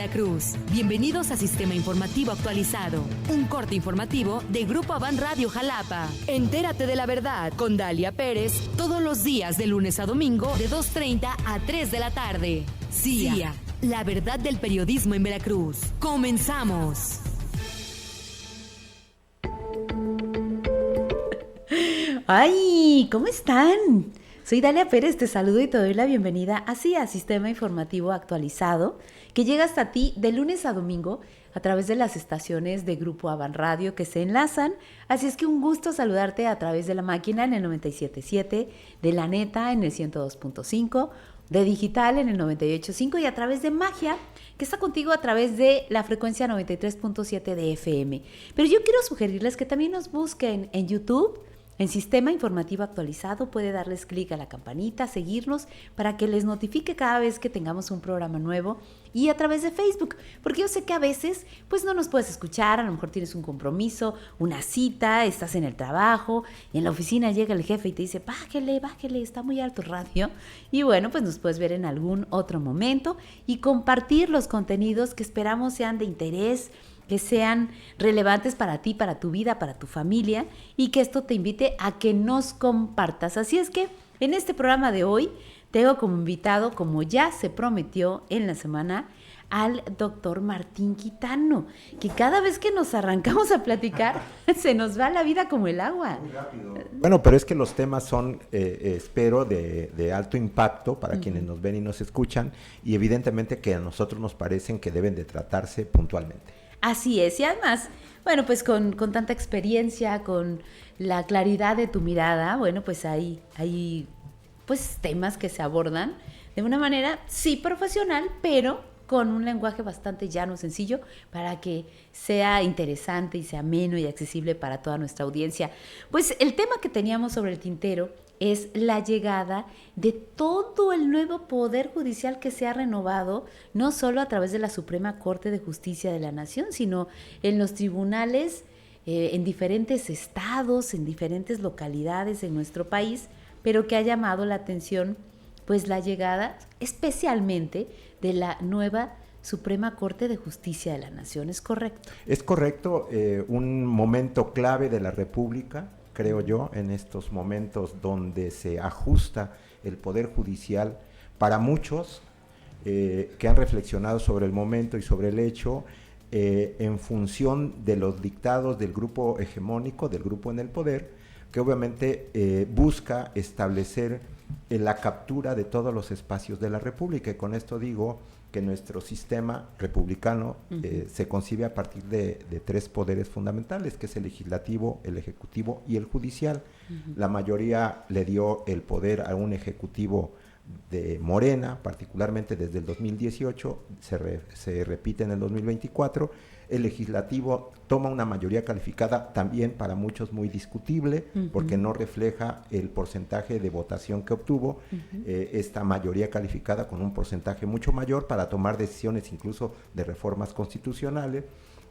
Veracruz. Bienvenidos a Sistema Informativo Actualizado, un corte informativo de Grupo Avan Radio Jalapa. Entérate de la verdad con Dalia Pérez todos los días de lunes a domingo de 2:30 a 3 de la tarde. CIA, la verdad del periodismo en Veracruz. ¡Comenzamos! ¡Ay! ¿Cómo están? Soy Dalia Pérez, te saludo y te doy la bienvenida así a Sistema Informativo Actualizado, que llega hasta ti de lunes a domingo a través de las estaciones de Grupo Avan Radio que se enlazan. Así es que un gusto saludarte a través de la máquina en el 97.7, de la neta en el 102.5, de digital en el 98.5 y a través de Magia, que está contigo a través de la frecuencia 93.7 de FM. Pero yo quiero sugerirles que también nos busquen en YouTube, en Sistema Informativo Actualizado. Puede darles clic a la campanita, seguirnos para que les notifique cada vez que tengamos un programa nuevo, y a través de Facebook, porque yo sé que a veces pues no nos puedes escuchar, a lo mejor tienes un compromiso, una cita, estás en el trabajo y en la oficina llega el jefe y te dice bájele, está muy alto el radio, y bueno, pues nos puedes ver en algún otro momento y compartir los contenidos que esperamos sean de interés, que sean relevantes para ti, para tu vida, para tu familia, y que esto te invite a que nos compartas. Así es que en este programa de hoy tengo como invitado, como ya se prometió en la semana, al doctor Martín Quitano, que cada vez que nos arrancamos a platicar se nos va la vida como el agua. Muy rápido. Bueno, pero es que los temas son, espero, de alto impacto para quienes nos ven y nos escuchan, y evidentemente que a nosotros nos parecen que deben de tratarse puntualmente. Así es, y además, bueno, pues con tanta experiencia, con la claridad de tu mirada, bueno, pues hay pues temas que se abordan de una manera, sí, profesional, pero con un lenguaje bastante llano, sencillo, para que sea interesante y sea ameno y accesible para toda nuestra audiencia. Pues el tema que teníamos sobre el tintero es la llegada de todo el nuevo Poder Judicial que se ha renovado, no solo a través de la Suprema Corte de Justicia de la Nación, sino en los tribunales en diferentes estados, en diferentes localidades en nuestro país, pero que ha llamado la atención pues la llegada especialmente de la nueva Suprema Corte de Justicia de la Nación. ¿Es correcto? Es correcto, un momento clave de la República, creo yo, en estos momentos donde se ajusta el Poder Judicial para muchos que han reflexionado sobre el momento y sobre el hecho, en función de los dictados del grupo hegemónico, del grupo en el poder, que obviamente busca establecer la captura de todos los espacios de la República. Y con esto digo que nuestro sistema republicano se concibe a partir de tres poderes fundamentales, que es el legislativo, el ejecutivo y el judicial. La mayoría le dio el poder a un ejecutivo de Morena, particularmente desde el 2018, se repite en el 2024. El legislativo toma una mayoría calificada también para muchos muy discutible, porque no refleja el porcentaje de votación que obtuvo esta mayoría calificada con un porcentaje mucho mayor para tomar decisiones incluso de reformas constitucionales.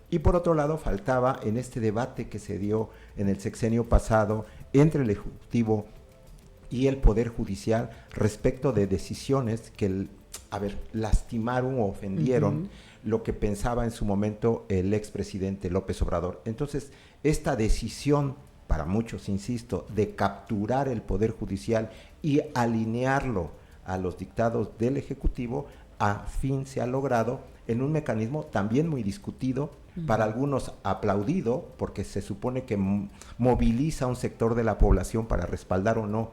Y por otro lado, faltaba en este debate que se dio en el sexenio pasado entre el Ejecutivo y el Poder Judicial respecto de decisiones que, lastimaron o ofendieron lo que pensaba en su momento el expresidente López Obrador. Entonces, esta decisión, para muchos, insisto, de capturar el Poder Judicial y alinearlo a los dictados del Ejecutivo, a fin se ha logrado en un mecanismo también muy discutido, para algunos aplaudido, porque se supone que moviliza a un sector de la población para respaldar o no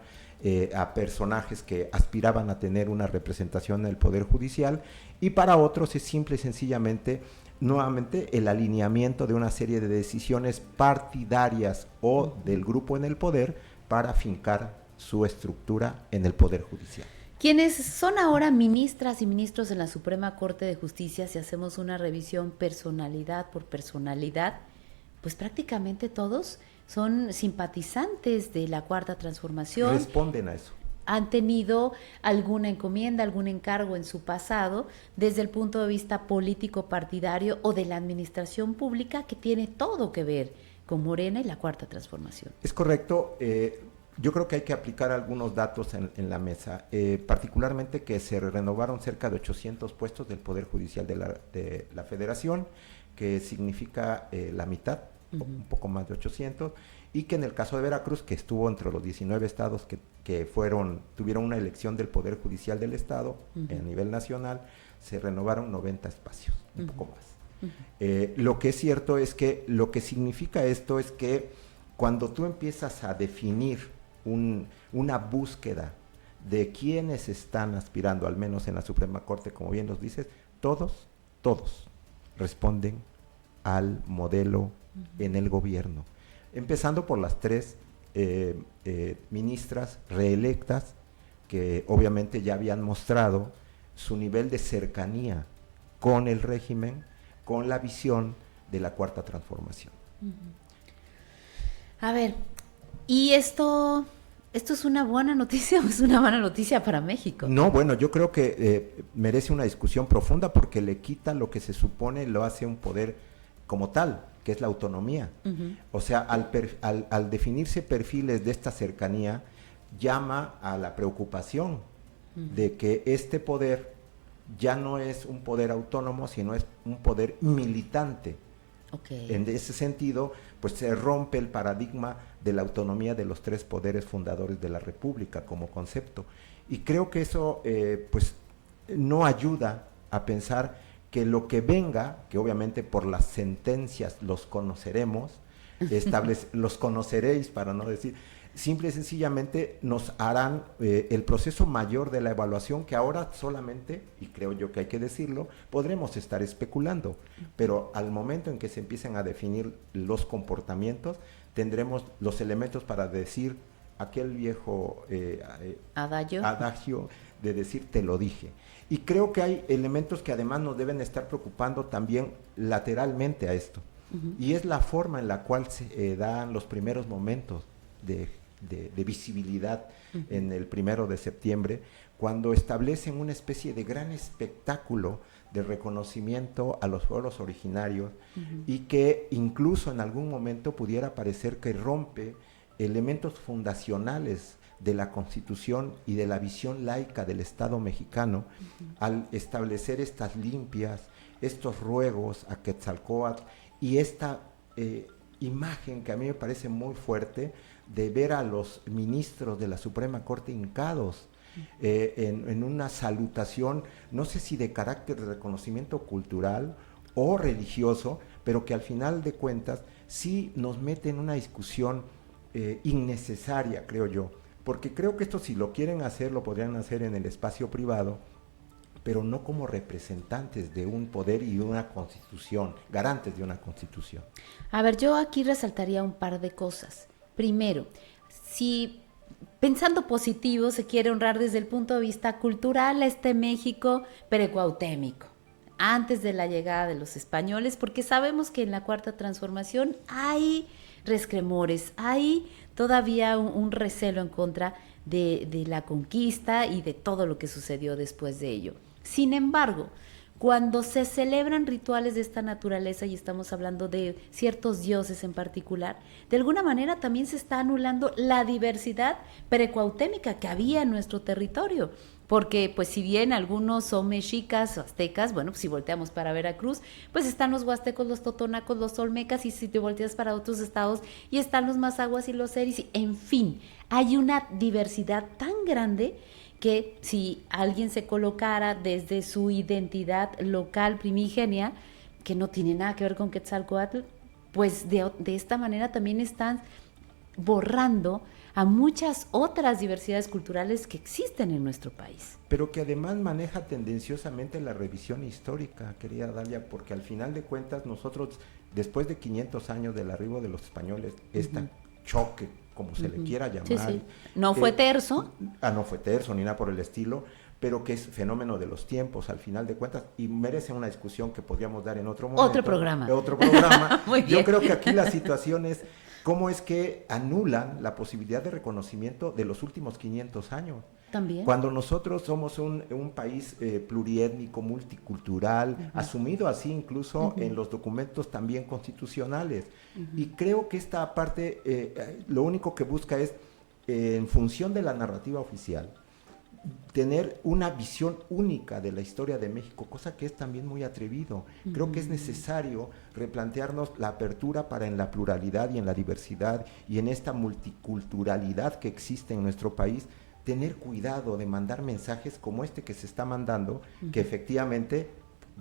a personajes que aspiraban a tener una representación en el Poder Judicial, y para otros es simple y sencillamente, nuevamente, el alineamiento de una serie de decisiones partidarias o del grupo en el poder para fincar su estructura en el Poder Judicial. Quienes son ahora ministras y ministros en la Suprema Corte de Justicia, si hacemos una revisión personalidad por personalidad, pues prácticamente todos son simpatizantes de la Cuarta Transformación. Responden a eso. Han tenido alguna encomienda, algún encargo en su pasado desde el punto de vista político partidario o de la administración pública, que tiene todo que ver con Morena y la Cuarta Transformación. Es correcto. yo creo que hay que aplicar algunos datos en la mesa, particularmente que se renovaron cerca de 800 puestos del Poder Judicial de la Federación, que significa la mitad, un poco más de 800, y que en el caso de Veracruz, que estuvo entre los 19 estados que tuvieron una elección del Poder Judicial del Estado a nivel nacional, se renovaron 90 espacios, un poco más. Lo que es cierto es que lo que significa esto es que cuando tú empiezas a definir una búsqueda de quiénes están aspirando, al menos en la Suprema Corte, como bien nos dices, todos responden al modelo en el gobierno. Empezando por las 3 ministras reelectas, que obviamente ya habían mostrado su nivel de cercanía con el régimen, con la visión de la Cuarta Transformación. A ver, ¿y esto es una buena noticia o es una mala noticia para México? No, bueno, yo creo que merece una discusión profunda porque le quita lo que se supone lo hace un poder como tal, que es la autonomía. O sea, al definirse perfiles de esta cercanía, llama a la preocupación de que este poder ya no es un poder autónomo, sino es un poder militante. En ese sentido, pues se rompe el paradigma de la autonomía de los 3 poderes fundadores de la República como concepto. Y creo que eso pues no ayuda a pensar que lo que venga, que obviamente por las sentencias los conoceremos, los conoceréis, para no decir, simple y sencillamente nos harán el proceso mayor de la evaluación, que ahora solamente, y creo yo que hay que decirlo, podremos estar especulando, pero al momento en que se empiecen a definir los comportamientos, tendremos los elementos para decir aquel viejo adagio de decir te lo dije. Y creo que hay elementos que además nos deben estar preocupando también lateralmente a esto, y es la forma en la cual se dan los primeros momentos de visibilidad en el 1 de septiembre, cuando establecen una especie de gran espectáculo de reconocimiento a los pueblos originarios, y que incluso en algún momento pudiera parecer que rompe elementos fundacionales de la Constitución y de la visión laica del Estado mexicano, al establecer estas limpias, estos ruegos a Quetzalcóatl y esta imagen que a mí me parece muy fuerte de ver a los ministros de la Suprema Corte hincados en una salutación, no sé si de carácter de reconocimiento cultural o religioso, pero que al final de cuentas sí nos mete en una discusión innecesaria, creo yo, porque creo que esto, si lo quieren hacer, lo podrían hacer en el espacio privado, pero no como representantes de un poder y de una constitución, garantes de una constitución. A ver, yo aquí resaltaría un par de cosas. Primero, si pensando positivo se quiere honrar desde el punto de vista cultural a este México precuautémico, antes de la llegada de los españoles, porque sabemos que en la Cuarta Transformación hay rescremores, hay todavía un recelo en contra de la conquista y de todo lo que sucedió después de ello. Sin embargo, cuando se celebran rituales de esta naturaleza, y estamos hablando de ciertos dioses en particular, de alguna manera también se está anulando la diversidad precuautémica que había en nuestro territorio. Porque, pues, si bien algunos son mexicas o aztecas, bueno, pues si volteamos para Veracruz, pues están los huastecos, los totonacos, los olmecas, y si te volteas para otros estados, y están los mazahuas y los seris, y, en fin, hay una diversidad tan grande que si alguien se colocara desde su identidad local primigenia, que no tiene nada que ver con Quetzalcóatl, pues de esta manera también están borrando a muchas otras diversidades culturales que existen en nuestro país. Pero que además maneja tendenciosamente la revisión histórica, querida Dalia, porque al final de cuentas nosotros, después de 500 años del arribo de los españoles, choque, como se le quiera llamar. Sí, sí. No fue terso. No fue terso, ni nada por el estilo, pero que es fenómeno de los tiempos, al final de cuentas, y merece una discusión que podríamos dar en otro momento. Otro programa. Muy bien. Yo creo que aquí la situación es cómo es que anulan la posibilidad de reconocimiento de los últimos 500 años. También. Cuando nosotros somos un país pluriétnico, multicultural, asumido así incluso en los documentos también constitucionales. Y creo que esta parte lo único que busca es en función de la narrativa oficial, tener una visión única de la historia de México, cosa que es también muy atrevido. Creo que es necesario replantearnos la apertura para en la pluralidad y en la diversidad y en esta multiculturalidad que existe en nuestro país, tener cuidado de mandar mensajes como este que se está mandando, que efectivamente,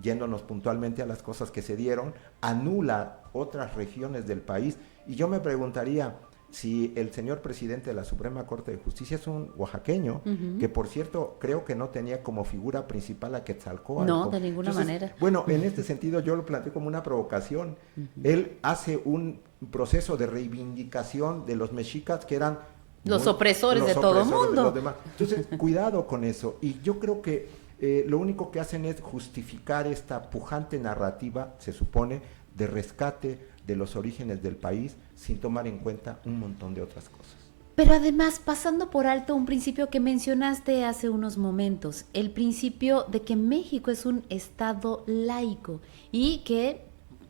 yéndonos puntualmente a las cosas que se dieron, anula otras regiones del país. Y yo me preguntaría, si el señor presidente de la Suprema Corte de Justicia es un oaxaqueño, que por cierto creo que no tenía como figura principal a Quetzalcóatl. No, de ninguna manera. Bueno, en este sentido yo lo planteo como una provocación. Él hace un proceso de reivindicación de los mexicas que eran los opresores de todo el mundo. Entonces, cuidado con eso. Y yo creo que lo único que hacen es justificar esta pujante narrativa, se supone, de rescate de los orígenes del país, sin tomar en cuenta un montón de otras cosas. Pero además, pasando por alto un principio que mencionaste hace unos momentos, el principio de que México es un estado laico y que,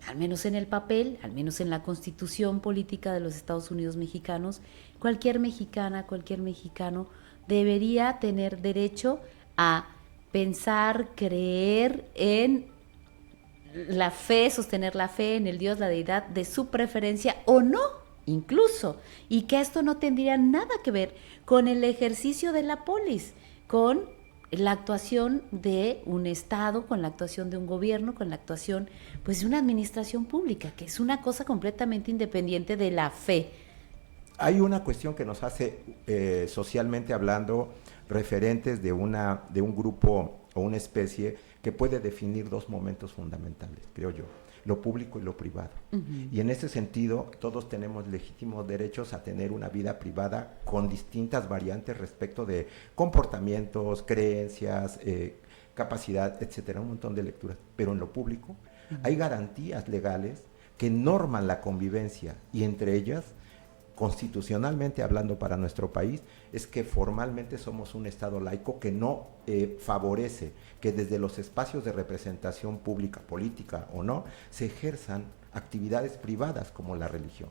al menos en el papel, al menos en la constitución política de los Estados Unidos mexicanos, cualquier mexicana, cualquier mexicano debería tener derecho a pensar, creer en la fe, sostener la fe en el Dios, la deidad de su preferencia o no, incluso, y que esto no tendría nada que ver con el ejercicio de la polis, con la actuación de un Estado, con la actuación de un gobierno, con la actuación pues de una administración pública, que es una cosa completamente independiente de la fe. Hay una cuestión que nos hace socialmente hablando referentes de un grupo o una especie que puede definir dos momentos fundamentales, creo yo, lo público y lo privado. Y en ese sentido, todos tenemos legítimos derechos a tener una vida privada con distintas variantes respecto de comportamientos, creencias, capacidad, etcétera, un montón de lecturas. Pero en lo público hay garantías legales que norman la convivencia y entre ellas, constitucionalmente hablando para nuestro país, es que formalmente somos un Estado laico que no favorece que desde los espacios de representación pública, política o no, se ejerzan actividades privadas como la religión.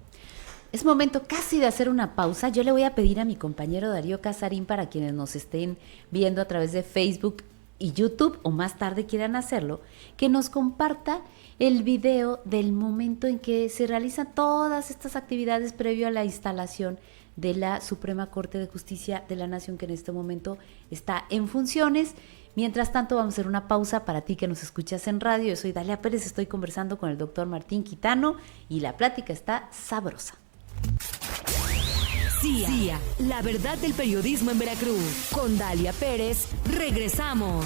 Es momento casi de hacer una pausa. Yo le voy a pedir a mi compañero Darío Casarín, para quienes nos estén viendo a través de Facebook y YouTube, o más tarde quieran hacerlo, que nos comparta el video del momento en que se realizan todas estas actividades previo a la instalación de la Suprema Corte de Justicia de la Nación, que en este momento está en funciones. Mientras tanto, vamos a hacer una pausa para ti que nos escuchas en radio. Yo soy Dalia Pérez, estoy conversando con el doctor Martín Quitano y la plática está sabrosa. CIA, la verdad del periodismo en Veracruz. Con Dalia Pérez, regresamos.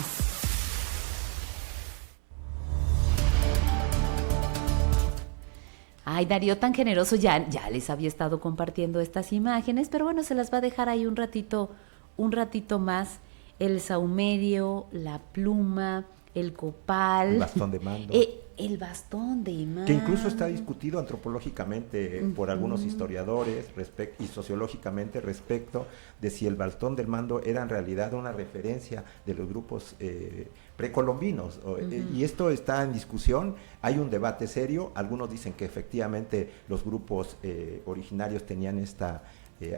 Ay, Darío, tan generoso, ya les había estado compartiendo estas imágenes, pero bueno, se las va a dejar ahí un ratito más. El saumerio, la pluma, el copal. El bastón de mando. El bastón de mando. Que incluso está discutido antropológicamente por algunos historiadores y sociológicamente respecto de si el bastón del mando era en realidad una referencia de los grupos precolombinos. Y esto está en discusión, hay un debate serio. Algunos dicen que efectivamente los grupos originarios tenían esta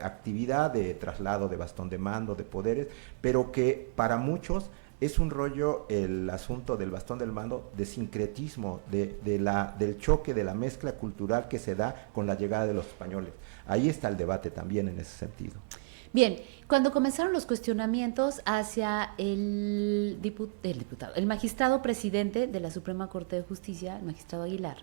actividad de traslado de bastón de mando, de poderes, pero que para muchos es un rollo el asunto del bastón del mando de sincretismo, del choque, de la mezcla cultural que se da con la llegada de los españoles. Ahí está el debate también en ese sentido. Bien, cuando comenzaron los cuestionamientos hacia el magistrado presidente de la Suprema Corte de Justicia, el magistrado Aguilar,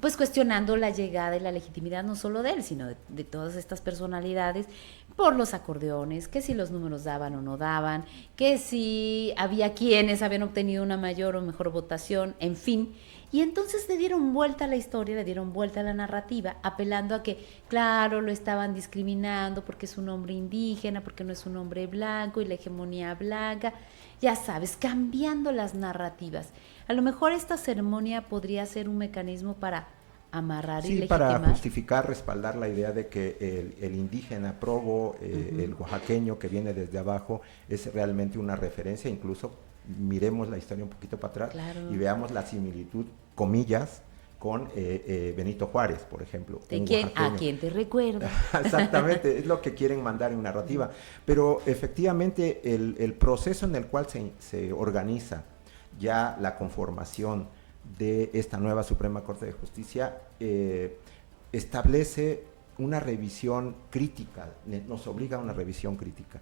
pues cuestionando la llegada y la legitimidad no solo de él, sino de todas estas personalidades, por los acordeones, que si los números daban o no daban, que si había quienes habían obtenido una mayor o mejor votación, en fin. Y entonces le dieron vuelta a la historia, le dieron vuelta a la narrativa, apelando a que, claro, lo estaban discriminando porque es un hombre indígena, porque no es un hombre blanco y la hegemonía blanca, ya sabes, cambiando las narrativas. A lo mejor esta ceremonia podría ser un mecanismo para amarrar y legitimar. Para justificar, respaldar la idea de que el indígena probo, el oaxaqueño que viene desde abajo, es realmente una referencia. Incluso miremos la historia un poquito para atrás, claro, y veamos la similitud, comillas, con Benito Juárez, por ejemplo. ¿De quién? ¿A quién te recuerda? Exactamente, es lo que quieren mandar en narrativa. Pero efectivamente el proceso en el cual se organiza ya la conformación de esta nueva Suprema Corte de Justicia establece una revisión crítica, nos obliga a una revisión crítica.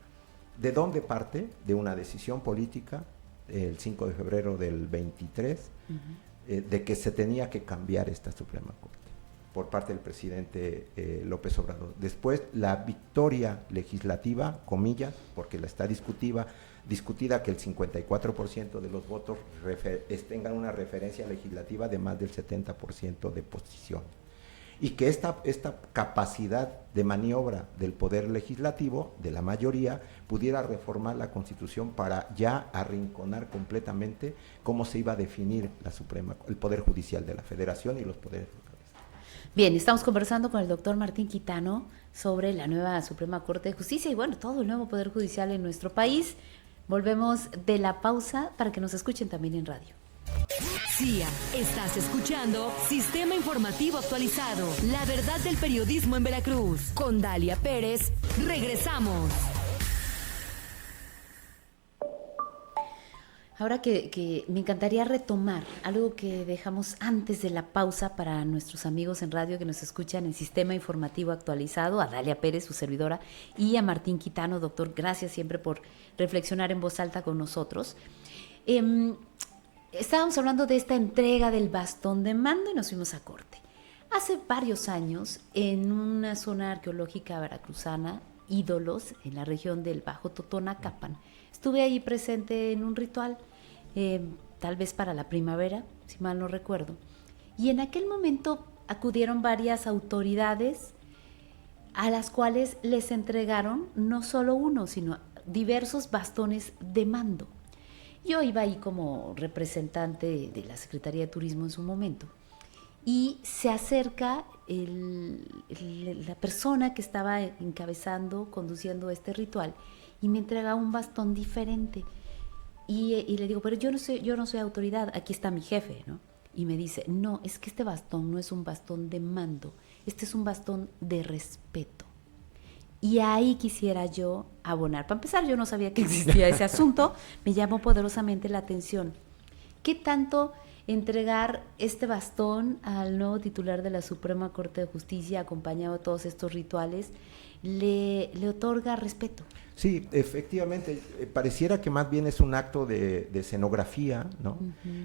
¿De dónde parte? De una decisión política el 5 de febrero del 23, de que se tenía que cambiar esta Suprema Corte por parte del presidente López Obrador. Después, la victoria legislativa, comillas, porque la está discutida que el 54% de los votos tengan una referencia legislativa de más del 70% de posición. Y que esta capacidad de maniobra del poder legislativo, de la mayoría, pudiera reformar la Constitución para ya arrinconar completamente cómo se iba a definir el Poder Judicial de la Federación y los poderes locales. Bien, estamos conversando con el doctor Martín Quitano sobre la nueva Suprema Corte de Justicia y bueno, todo el nuevo Poder Judicial en nuestro país. Volvemos de la pausa para que nos escuchen también en radio. CIA, estás escuchando Sistema Informativo Actualizado, la verdad del periodismo en Veracruz. Con Dalia Pérez, regresamos. Ahora que me encantaría retomar algo que dejamos antes de la pausa para nuestros amigos en radio que nos escuchan en Sistema Informativo Actualizado, a Dalia Pérez, su servidora, y a Martín Quitano. Doctor, gracias siempre por reflexionar en voz alta con nosotros. Estábamos hablando de esta entrega del bastón de mando y nos fuimos a corte. Hace varios años, en una zona arqueológica veracruzana, Ídolos, en la región del Bajo Totonacapan, estuve ahí presente en un ritual, tal vez para la primavera, si mal no recuerdo. Y en aquel momento acudieron varias autoridades a las cuales les entregaron no solo uno, sino diversos bastones de mando. Yo iba ahí como representante de la Secretaría de Turismo en su momento y se acerca la persona que estaba encabezando, conduciendo este ritual y me entrega un bastón diferente y le digo, pero yo no soy autoridad, aquí está mi jefe, ¿no? Y me dice, no, es que este bastón no es un bastón de mando, este es un bastón de respeto. Y ahí quisiera yo abonar. Para empezar, yo no sabía que existía ese asunto, me llamó poderosamente la atención. ¿Qué tanto entregar este bastón al nuevo titular de la Suprema Corte de Justicia, acompañado de todos estos rituales, le otorga respeto? Sí, efectivamente, pareciera que más bien es un acto de escenografía, ¿no?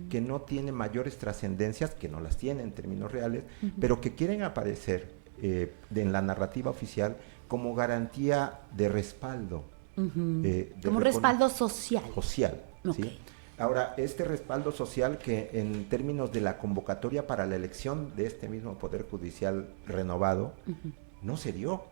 Que no tiene mayores trascendencias, que no las tiene en términos reales, pero que quieren aparecer en la narrativa oficial como garantía de respaldo. Como respaldo social. Social, okay. ¿sí? Ahora, este respaldo social que en términos de la convocatoria para la elección de este mismo Poder Judicial renovado, no se dio.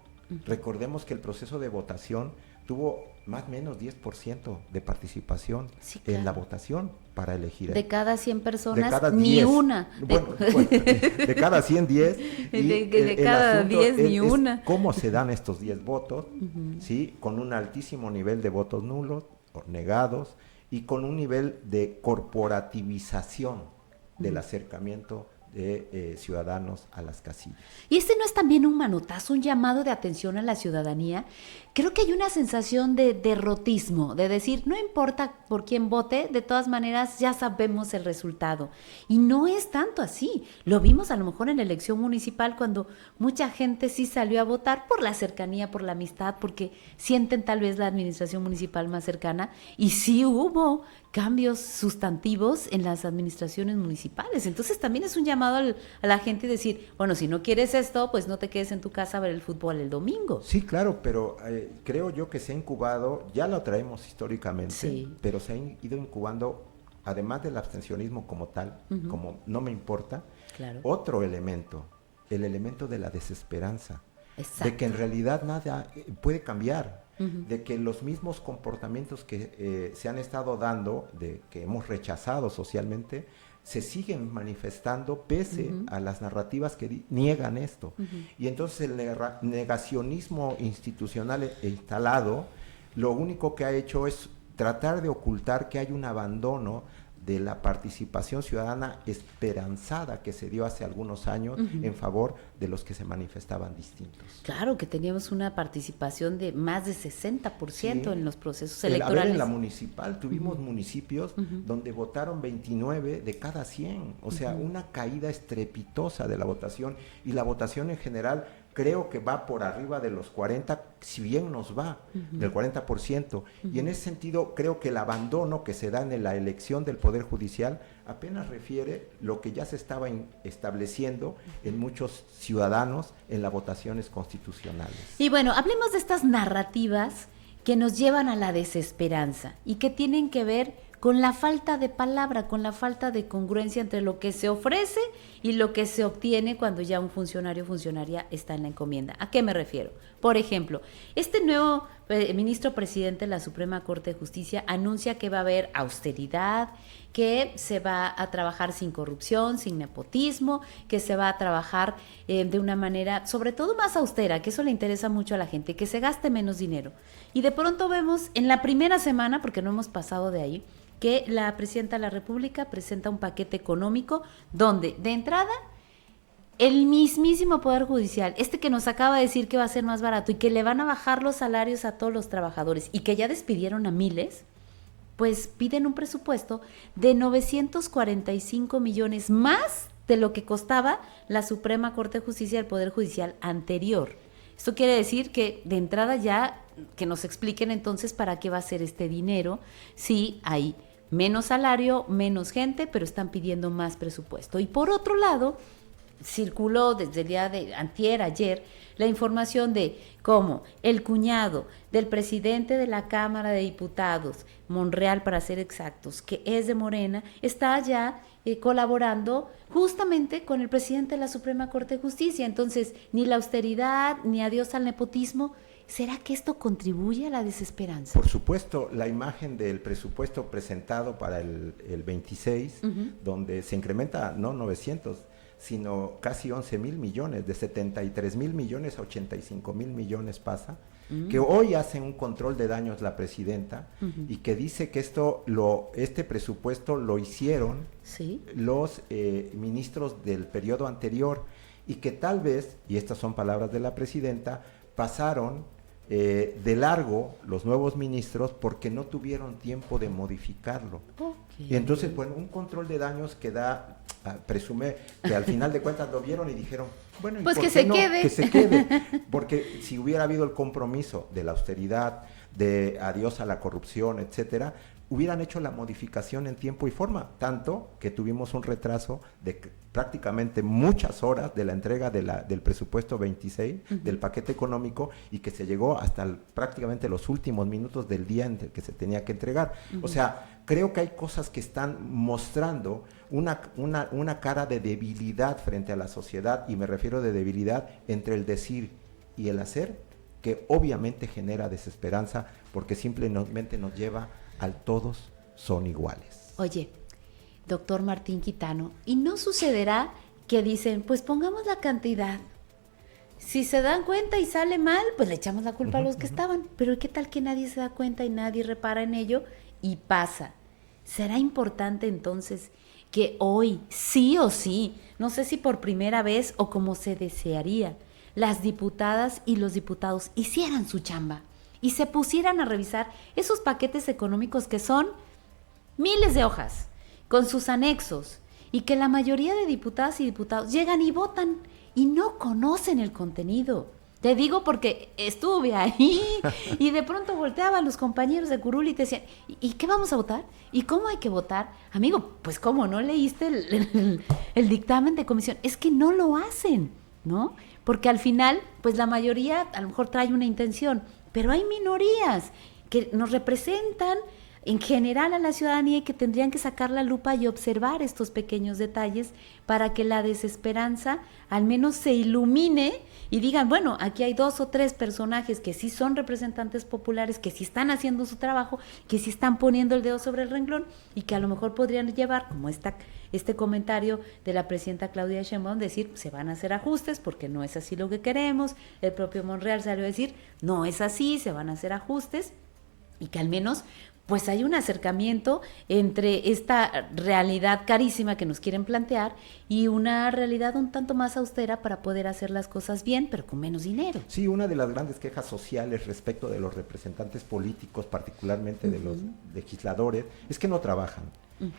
Recordemos que el proceso de votación tuvo más o menos 10% de participación en la votación para elegir. De cada 100 personas, cada ni 10. una. Bueno, de cada 100, 10. De cada 10, ni una. ¿Cómo se dan estos 10 votos? ¿Sí? Con un altísimo nivel de votos nulos o negados y con un nivel de corporativización del acercamiento de ciudadanos a las casillas. ¿Y este no es también un manotazo, un llamado de atención a la ciudadanía? Creo que hay una sensación de derrotismo, de decir, no importa por quién vote, de todas maneras ya sabemos el resultado. Y no es tanto así. Lo vimos a lo mejor en la elección municipal cuando mucha gente sí salió a votar por la cercanía, por la amistad, porque sienten tal vez la administración municipal más cercana y sí hubo cambios sustantivos en las administraciones municipales. Entonces también es un llamado a la gente decir, bueno, si no quieres esto, pues no te quedes en tu casa a ver el fútbol el domingo. Sí, claro, pero creo yo que se ha incubado, ya lo traemos históricamente, pero se ha ido incubando, además del abstencionismo como tal, como no me importa, otro elemento, el elemento de la desesperanza, de que en realidad nada puede cambiar. De que los mismos comportamientos que se han estado dando, que hemos rechazado socialmente, se siguen manifestando pese a las narrativas que niegan esto. Y entonces el negacionismo institucional instalado, lo único que ha hecho es tratar de ocultar que hay un abandono de la participación ciudadana esperanzada que se dio hace algunos años en favor de los que se manifestaban distintos. Claro, que teníamos una participación de más de 60% en los procesos A ver, electorales. en la municipal tuvimos municipios donde votaron 29 de cada 100, o sea, una caída estrepitosa de la votación, y la votación en general creo que va por arriba de los 40, si bien nos va, del 40%. Y en ese sentido, creo que el abandono que se da en la elección del Poder Judicial apenas refiere lo que ya se estaba estableciendo en muchos ciudadanos en las votaciones constitucionales. Y bueno, hablemos de estas narrativas que nos llevan a la desesperanza y que tienen que ver con la falta de palabra, con la falta de congruencia entre lo que se ofrece y lo que se obtiene cuando ya un funcionario o funcionaria está en la encomienda. ¿A qué me refiero? Por ejemplo, este nuevo ministro presidente de la Suprema Corte de Justicia anuncia que va a haber austeridad, que se va a trabajar sin corrupción, sin nepotismo, que se va a trabajar de una manera, sobre todo más austera, que eso le interesa mucho a la gente, que se gaste menos dinero. Y de pronto vemos en la primera semana, porque no hemos pasado de ahí, que la presidenta de la República presenta un paquete económico donde, de entrada, el mismísimo Poder Judicial, que nos acaba de decir que va a ser más barato y que le van a bajar los salarios a todos los trabajadores y que ya despidieron a miles, pues piden un presupuesto de 945 millones más de lo que costaba la Suprema Corte de Justicia del Poder Judicial anterior. Esto quiere decir que de entrada ya que nos expliquen entonces para qué va a ser este dinero si hay menos salario, menos gente, pero están pidiendo más presupuesto. Y por otro lado, circuló desde el día de antier, ayer, la información de cómo el cuñado del presidente de la Cámara de Diputados, Monreal para ser exactos, que es de Morena, está ya colaborando justamente con el presidente de la Suprema Corte de Justicia. Entonces, ni la austeridad, ni adiós al nepotismo. ¿Será que esto contribuye a la desesperanza? Por supuesto, la imagen del presupuesto presentado para el 26, donde se incrementa no 900, sino casi 11,000 millones, de 73,000 millones a 85,000 millones pasa, que hoy hacen un control de daños la presidenta y que dice que este presupuesto lo hicieron los ministros del periodo anterior y que tal vez, y estas son palabras de la presidenta, pasaron de largo los nuevos ministros porque no tuvieron tiempo de modificarlo. Y entonces, bueno, un control de daños que presume que al final de cuentas lo vieron y dijeron, bueno, pues que se quede, porque si hubiera habido el compromiso de la austeridad, de adiós a la corrupción, etcétera, hubieran hecho la modificación en tiempo y forma, tanto que tuvimos un retraso de prácticamente muchas horas de la entrega del presupuesto 26, del paquete económico, y que se llegó hasta prácticamente los últimos minutos del día en el que se tenía que entregar. O sea, creo que hay cosas que están mostrando una cara de debilidad frente a la sociedad, y me refiero de debilidad entre el decir y el hacer, que obviamente genera desesperanza, porque simplemente nos lleva al todos son iguales. Oye, doctor Martín Quitano, ¿y no sucederá que dicen, pues pongamos la cantidad? Si se dan cuenta y sale mal, pues le echamos la culpa a los que estaban. Pero ¿qué tal que nadie se da cuenta y nadie repara en ello y pasa? ¿Será importante entonces que hoy, sí o sí, no sé si por primera vez o como se desearía, las diputadas y los diputados hicieran su chamba y se pusieran a revisar esos paquetes económicos que son miles de hojas, con sus anexos, y que la mayoría de diputadas y diputados llegan y votan y no conocen el contenido? Te digo porque estuve ahí y de pronto volteaba a los compañeros de curul y te decían, ¿y qué vamos a votar? ¿Y cómo hay que votar? Amigo, pues ¿cómo no leíste el dictamen de comisión? Es que no lo hacen, ¿no? Porque al final, pues la mayoría a lo mejor trae una intención, pero hay minorías que nos representan en general a la ciudadanía y que tendrían que sacar la lupa y observar estos pequeños detalles para que la desesperanza al menos se ilumine y digan, bueno, aquí hay 2 o 3 personajes que sí son representantes populares, que sí están haciendo su trabajo, que sí están poniendo el dedo sobre el renglón y que a lo mejor podrían llevar, como este comentario de la presidenta Claudia Sheinbaum, decir, se van a hacer ajustes porque no es así lo que queremos. El propio Monreal salió a decir, no es así, se van a hacer ajustes, y que al menos pues hay un acercamiento entre esta realidad carísima que nos quieren plantear y una realidad un tanto más austera para poder hacer las cosas bien, pero con menos dinero. Sí, una de las grandes quejas sociales respecto de los representantes políticos, particularmente de los legisladores, es que no trabajan.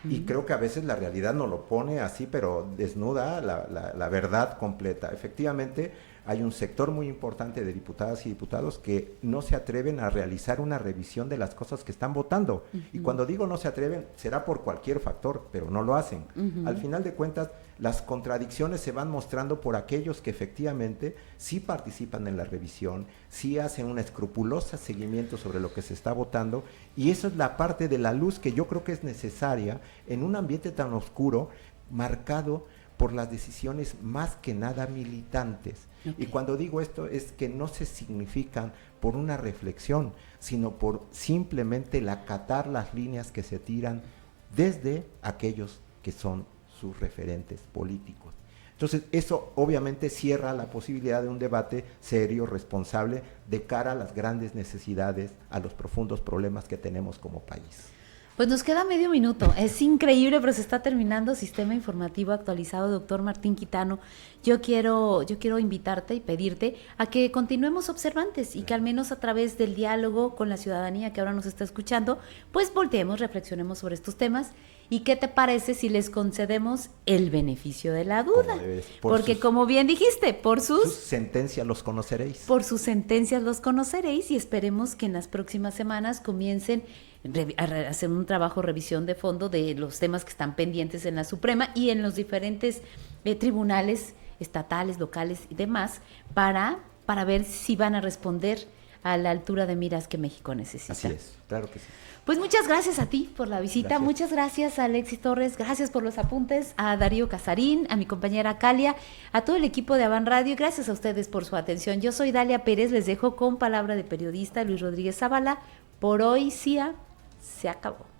Y creo que a veces la realidad nos lo pone así, pero desnuda la verdad completa. Efectivamente, hay un sector muy importante de diputadas y diputados que no se atreven a realizar una revisión de las cosas que están votando. Y cuando digo no se atreven, será por cualquier factor, pero no lo hacen. Al final de cuentas, las contradicciones se van mostrando por aquellos que efectivamente sí participan en la revisión, sí hacen un escrupuloso seguimiento sobre lo que se está votando, y eso es la parte de la luz que yo creo que es necesaria en un ambiente tan oscuro, marcado por las decisiones más que nada militantes. Y cuando digo esto es que no se significan por una reflexión, sino por simplemente el acatar las líneas que se tiran desde aquellos que son sus referentes políticos. Entonces, eso obviamente cierra la posibilidad de un debate serio, responsable, de cara a las grandes necesidades, a los profundos problemas que tenemos como país. Pues nos queda medio minuto, es increíble, pero se está terminando Sistema Informativo Actualizado. Doctor Martín Quitano, yo quiero invitarte y pedirte a que continuemos observantes y que al menos a través del diálogo con la ciudadanía que ahora nos está escuchando, pues volteemos, reflexionemos sobre estos temas. ¿Y qué te parece si les concedemos el beneficio de la duda? Porque como bien dijiste, por sus sentencias los conoceréis. Por sus sentencias los conoceréis, y esperemos que en las próximas semanas comiencen a hacer un trabajo, revisión de fondo de los temas que están pendientes en la Suprema y en los diferentes tribunales estatales, locales y demás, para ver si van a responder a la altura de miras que México necesita. Así es, claro que sí. Pues muchas gracias a ti por la visita, gracias. Muchas gracias a Alexis Torres, gracias por los apuntes, a Darío Casarín, a mi compañera Calia, a todo el equipo de Avan Radio, gracias a ustedes por su atención. Yo soy Dalia Pérez, les dejo con palabra de periodista Luis Rodríguez Zavala. Por hoy, CIA, se acabó.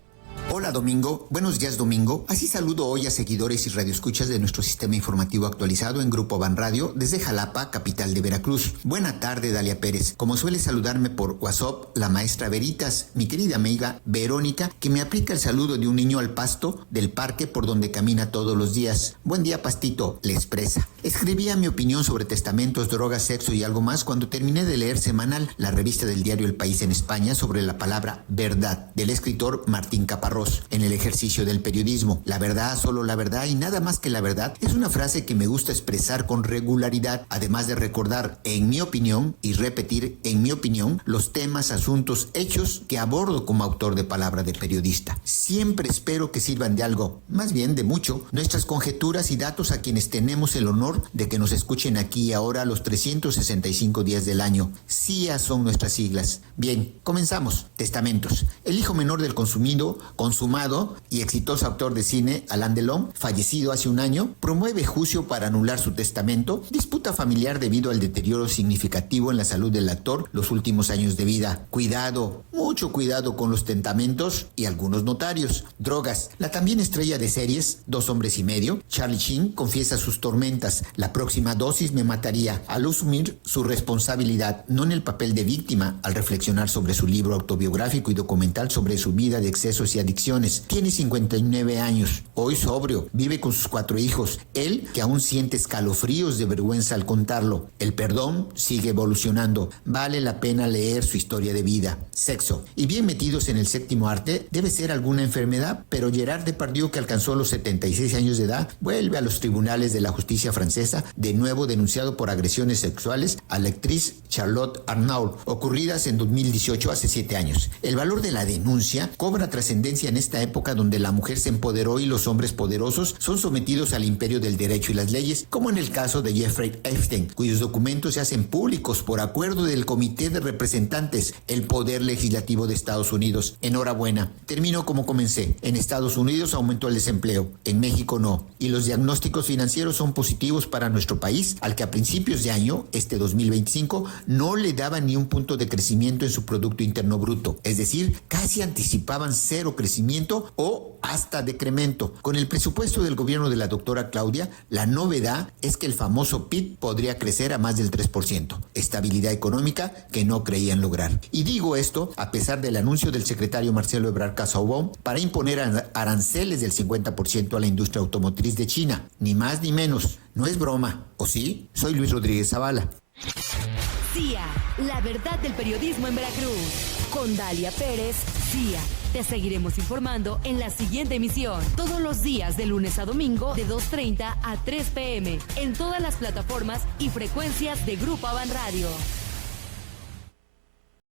Hola Domingo, buenos días Domingo. Así saludo hoy a seguidores y radioescuchas de nuestro sistema informativo actualizado en Grupo Avan Radio desde Jalapa, capital de Veracruz. Buena tarde, Dalia Pérez. Como suele saludarme por WhatsApp la maestra Veritas, mi querida amiga Verónica, que me aplica el saludo de un niño al pasto del parque por donde camina todos los días. Buen día, Pastito, le expresa. Escribía mi opinión sobre testamentos, drogas, sexo y algo más cuando terminé de leer Semanal, la revista del diario El País en España, sobre la palabra verdad, del escritor Martín Caparrós. En el ejercicio del periodismo, la verdad, solo la verdad y nada más que la verdad, es una frase que me gusta expresar con regularidad, además de recordar, en mi opinión, y repetir, en mi opinión, los temas, asuntos, hechos que abordo como autor de palabra de periodista. Siempre espero que sirvan de algo, más bien de mucho, nuestras conjeturas y datos a quienes tenemos el honor de que nos escuchen aquí y ahora los 365 días del año. CIA son nuestras siglas. Bien, comenzamos. Testamentos. El hijo menor del consumado y exitoso actor de cine Alain Delon, fallecido hace un año, promueve juicio para anular su testamento, disputa familiar debido al deterioro significativo en la salud del actor los últimos años de vida. Cuidado, mucho cuidado con los testamentos y algunos notarios. Drogas. La también estrella de series, 2 hombres y medio, Charlie Sheen, confiesa sus tormentas. La próxima dosis me mataría, al asumir su responsabilidad, no en el papel de víctima, al reflexionar sobre su libro autobiográfico y documental sobre su vida de excesos y adicciones. Tiene 59 años, hoy sobrio, vive con sus 4 hijos. Él, que aún siente escalofríos de vergüenza al contarlo. El perdón sigue evolucionando. Vale la pena leer su historia de vida. Sexo. Y bien metidos en el séptimo arte, debe ser alguna enfermedad, pero Gerard Depardieu, que alcanzó los 76 años de edad, vuelve a los tribunales de la justicia francesa, de nuevo denunciado por agresiones sexuales a la actriz Charlotte Arnault, ocurridas en 2018, hace 7 años. El valor de la denuncia cobra trascendencia en esta época donde la mujer se empoderó y los hombres poderosos son sometidos al imperio del derecho y las leyes, como en el caso de Jeffrey Epstein, cuyos documentos se hacen públicos por acuerdo del Comité de Representantes, el Poder Legislativo de Estados Unidos. Enhorabuena. Termino como comencé. En Estados Unidos aumentó el desempleo, en México no, y los diagnósticos financieros son positivos para nuestro país, al que a principios de año, 2025, no le daba ni un punto de crecimiento en su Producto Interno Bruto, es decir, casi anticipaban cero crecimiento crecimiento o hasta decremento. Con el presupuesto del gobierno de la doctora Claudia, la novedad es que el famoso PIB podría crecer a más del 3%, estabilidad económica que no creían lograr. Y digo esto a pesar del anuncio del secretario Marcelo Ebrard Casaubon para imponer aranceles del 50% a la industria automotriz de China. Ni más ni menos. No es broma, ¿o sí? Soy Luis Rodríguez Zavala. CIA, la verdad del periodismo en Veracruz. Con Dalia Pérez, CIA. Te seguiremos informando en la siguiente emisión. Todos los días de lunes a domingo de 2:30 a 3 p.m. en todas las plataformas y frecuencias de Grupo Avan Radio.